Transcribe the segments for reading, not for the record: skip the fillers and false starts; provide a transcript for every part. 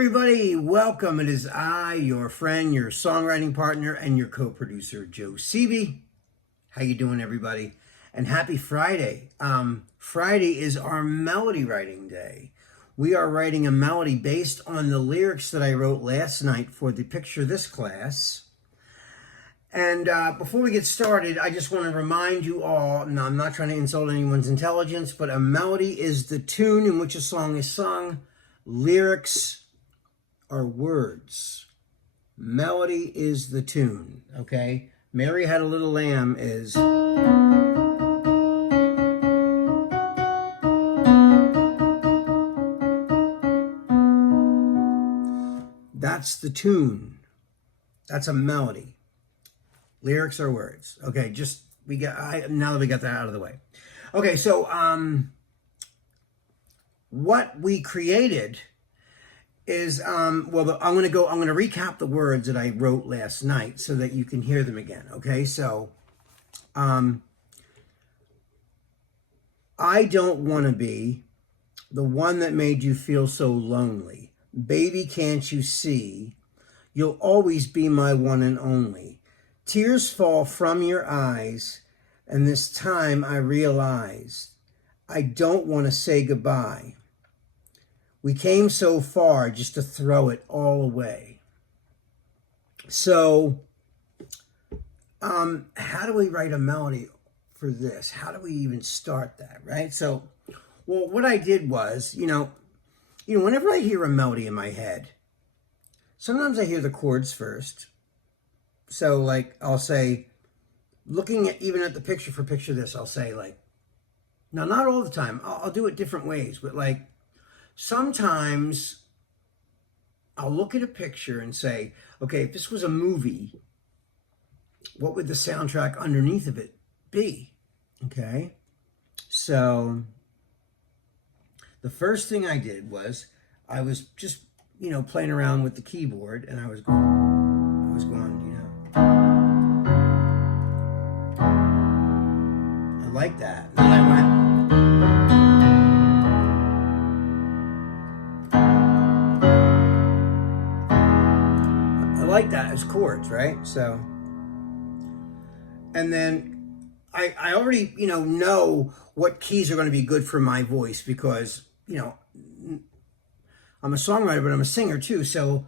everybody, welcome. It is I, your friend, your songwriting partner, and your co-producer, Joe Seavey. How you doing, everybody? And happy Friday. Friday is our melody writing day. We are writing a melody based on the lyrics that I wrote last night for the Picture This class. And before we get started, I just want to remind you all, now I'm not trying to insult anyone's intelligence, but a melody is the tune in which a song is sung. Lyrics are words. Melody is the tune, okay? Mary Had a Little Lamb is... That's the tune. That's a melody. Lyrics are words. Okay, now that we got that out of the way. Okay, so what we created is I'm going to recap the words that I wrote last night so that you can hear them again. Okay, so I don't want to be the one that made you feel so lonely. Baby, can't you see? You'll always be my one and only. Tears fall from your eyes, and this time I realized I don't want to say goodbye. We came so far just to throw it all away. So, how do we write a melody for this? How do we even start that, right? So, well, what I did was, whenever I hear a melody in my head, sometimes I hear the chords first. So, like, I'll say, looking at even at the picture for Picture This, I'll say, like, now, not all the time. I'll do it different ways, but, like, sometimes I'll look at a picture and say, okay, if this was a movie, what would the soundtrack underneath of it be? Okay? So, the first thing I did was I was just, playing around with the keyboard, and I was going, I like that. And then I like that as chords, right? So, and then I already, know what keys are going to be good for my voice because, I'm a songwriter, but I'm a singer too. So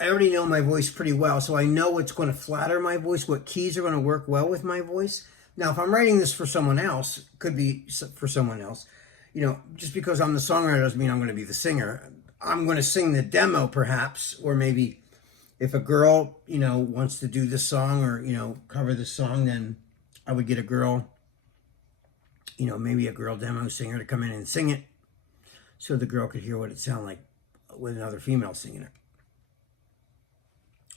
I already know my voice pretty well. So I know what's going to flatter my voice, what keys are going to work well with my voice. Now, if I'm writing this for someone else, could be for someone else, just because I'm the songwriter doesn't mean I'm going to be the singer. I'm going to sing the demo perhaps, or maybe if a girl, wants to do this song or, cover this song, then I would get a girl, maybe a girl demo singer to come in and sing it so the girl could hear what it sounded like with another female singing it.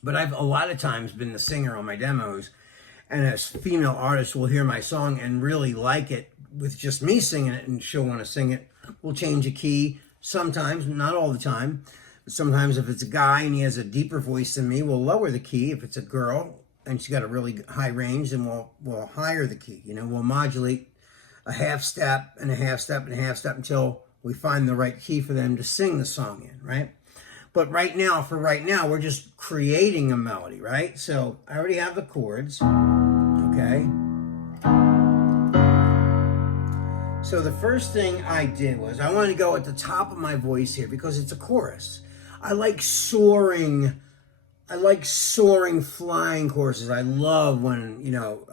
But I've a lot of times been the singer on my demos, and a female artist will hear my song and really like it with just me singing it, and she'll want to sing it. We'll change a key sometimes, not all the time. But sometimes if it's a guy and he has a deeper voice than me, we'll lower the key. If it's a girl and she's got a really high range, then we'll higher the key. We'll modulate a half step and a half step and a half step until we find the right key for them to sing the song in, right? But right now, we're just creating a melody, right? So I already have the chords, okay? So the first thing I did was I wanted to go at the top of my voice here because it's a chorus. I like soaring flying choruses. I love when,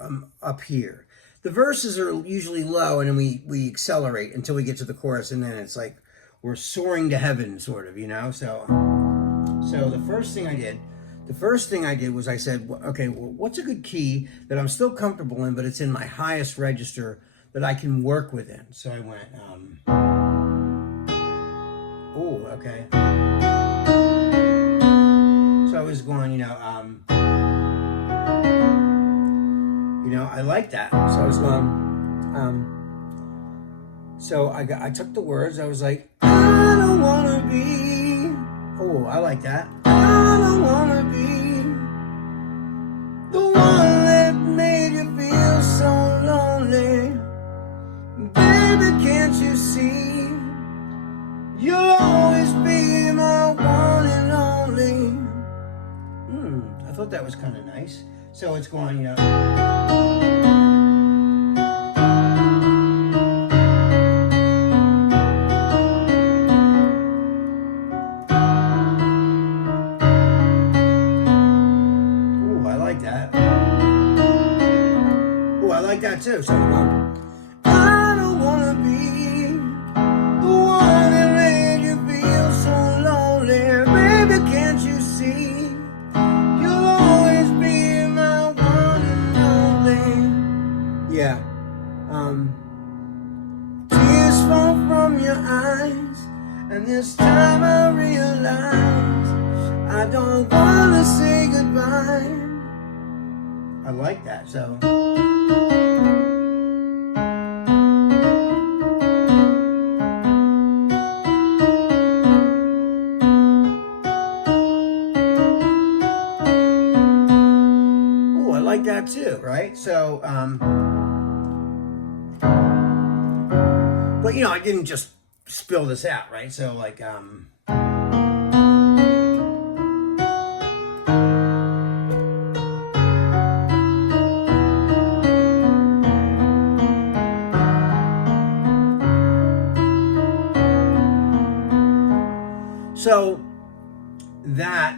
I'm up here. The verses are usually low, and then we accelerate until we get to the chorus, and then it's like we're soaring to heaven, sort of, So the first thing I did was I said, okay, well, what's a good key that I'm still comfortable in, but it's in my highest register that I can work within? So I went, okay. So I was going, I like that. So I was going, so I took the words. I was like, I don't want to be, I like that. I don't want to be the one that made you feel so lonely. Baby, can't you see? You'll always be my one thought that was kind of nice. So it's going, you know. Ooh, I like that. Ooh, I like that too. So I'm going, I don't want to be the one that made you feel so lonely. Baby, can't you see? You'll always be my one and only. Yeah. Tears fall from your eyes, and this time I realize I don't want to say goodbye. I like that, so. Oh, I like that too, right? So, but you know, I didn't just spill this out, right? So like, so that,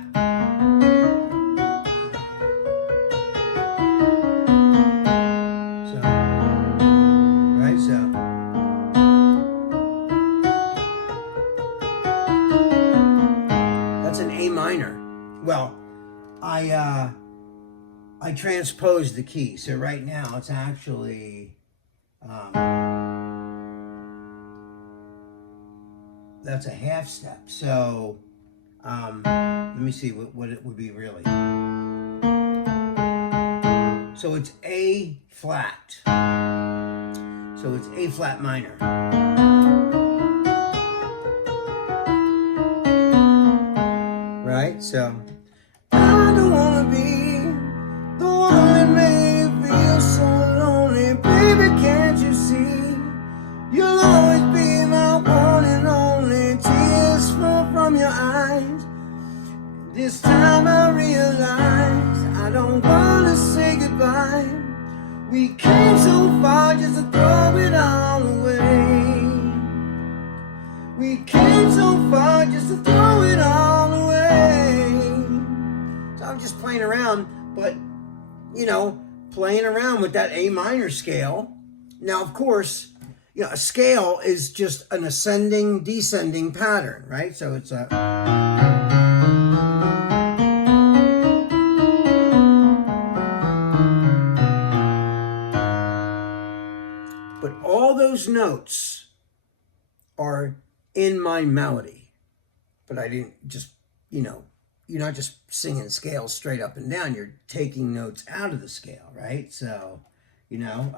so, right, so. That's an A minor. Well, I transposed the key, so right now it's actually, that's a half step. So, let me see what it would be really. So it's A flat. So it's A flat minor. Right? So, I don't want to be the one that made you feel so lonely. Baby, can't you see? You'll always be my one and only. Tears fall from your eyes. This time I realize I don't want to say goodbye. We came so far just to throw it all away. We came so far just to throw it all away. So I'm just playing around, but, you know, playing around with that A minor scale. Now, of course, you know, a scale is just an ascending, descending pattern, right? So it's a... But all those notes are in my melody. But I didn't just, you know, you're not just singing scales straight up and down. You're taking notes out of the scale, right? So, you know,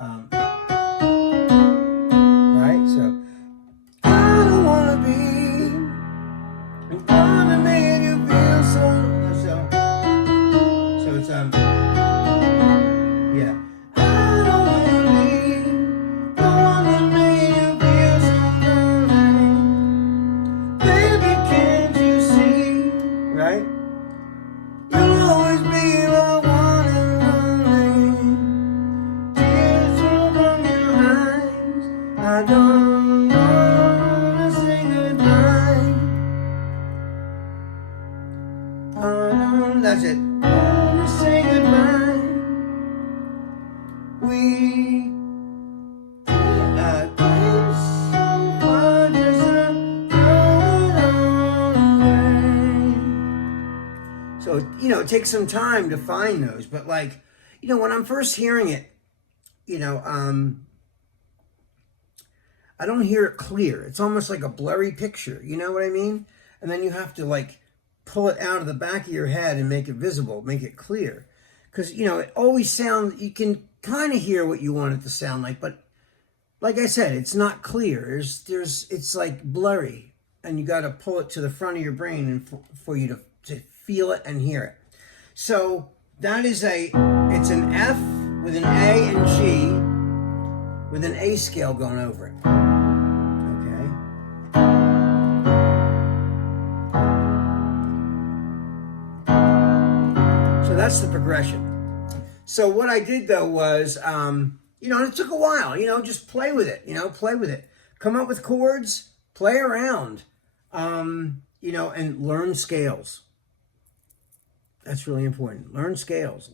right? So, I don't want to be the one that made you feel so it's, yeah. Right? You'll always be my one and only. Tears fall from your eyes. I don't wanna say goodbye. I don't, that's it. Wanna say goodbye. We came so far just to throw it all away. So, you know, it takes some time to find those. But like, you know, when I'm first hearing it, you know, I don't hear it clear. It's almost like a blurry picture. You know what I mean? And then you have to like pull it out of the back of your head and make it visible, make it clear. Because, you know, it always sounds, you can kind of hear what you want it to sound like. But like I said, it's not clear. It's like blurry. And you got to pull it to the front of your brain and for you to feel it and hear it. So that is it's an F with an A and G with an A scale going over it. Okay. So that's that's the progression. So what I did though was, and it took a while, just play with it, play with it. Come up with chords, play around, and learn scales. That's really important. Learn scales.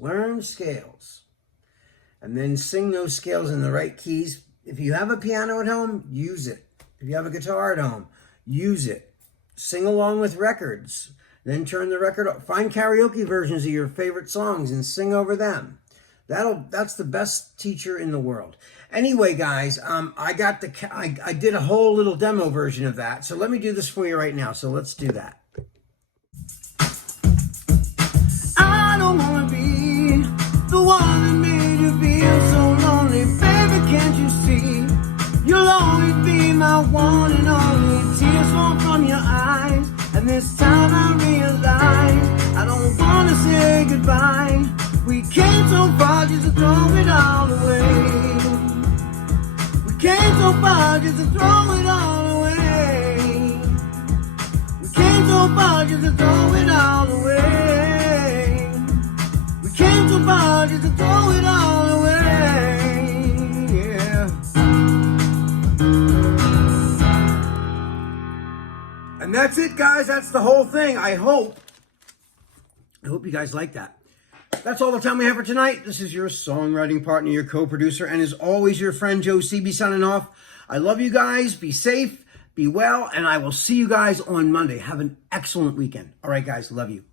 And then sing those scales in the right keys. If you have a piano at home, use it. If you have a guitar at home, use it. Sing along with records. Then turn the record up. Find karaoke versions of your favorite songs and sing over them. That's the best teacher in the world. Anyway, guys, I did a whole little demo version of that. So let me do this for you right now. So let's do that. I don't want to be the one that made you feel so lonely. Baby, can't you see? You'll always be my one and only. Tears fall from your eyes. And this time I realize I don't want to say goodbye. We came so far just to throw it all away. We came so far just to throw it all away. We came so far just to throw it all away. We came so far just to throw it all away. Yeah. And that's it, guys. That's the whole thing. I hope you guys like that. That's all the time we have for tonight. This is your songwriting partner, your co-producer, and as always, your friend Joe Sebi signing off. I love you guys. Be safe, be well, and I will see you guys on Monday. Have an excellent weekend. All right, guys. Love you.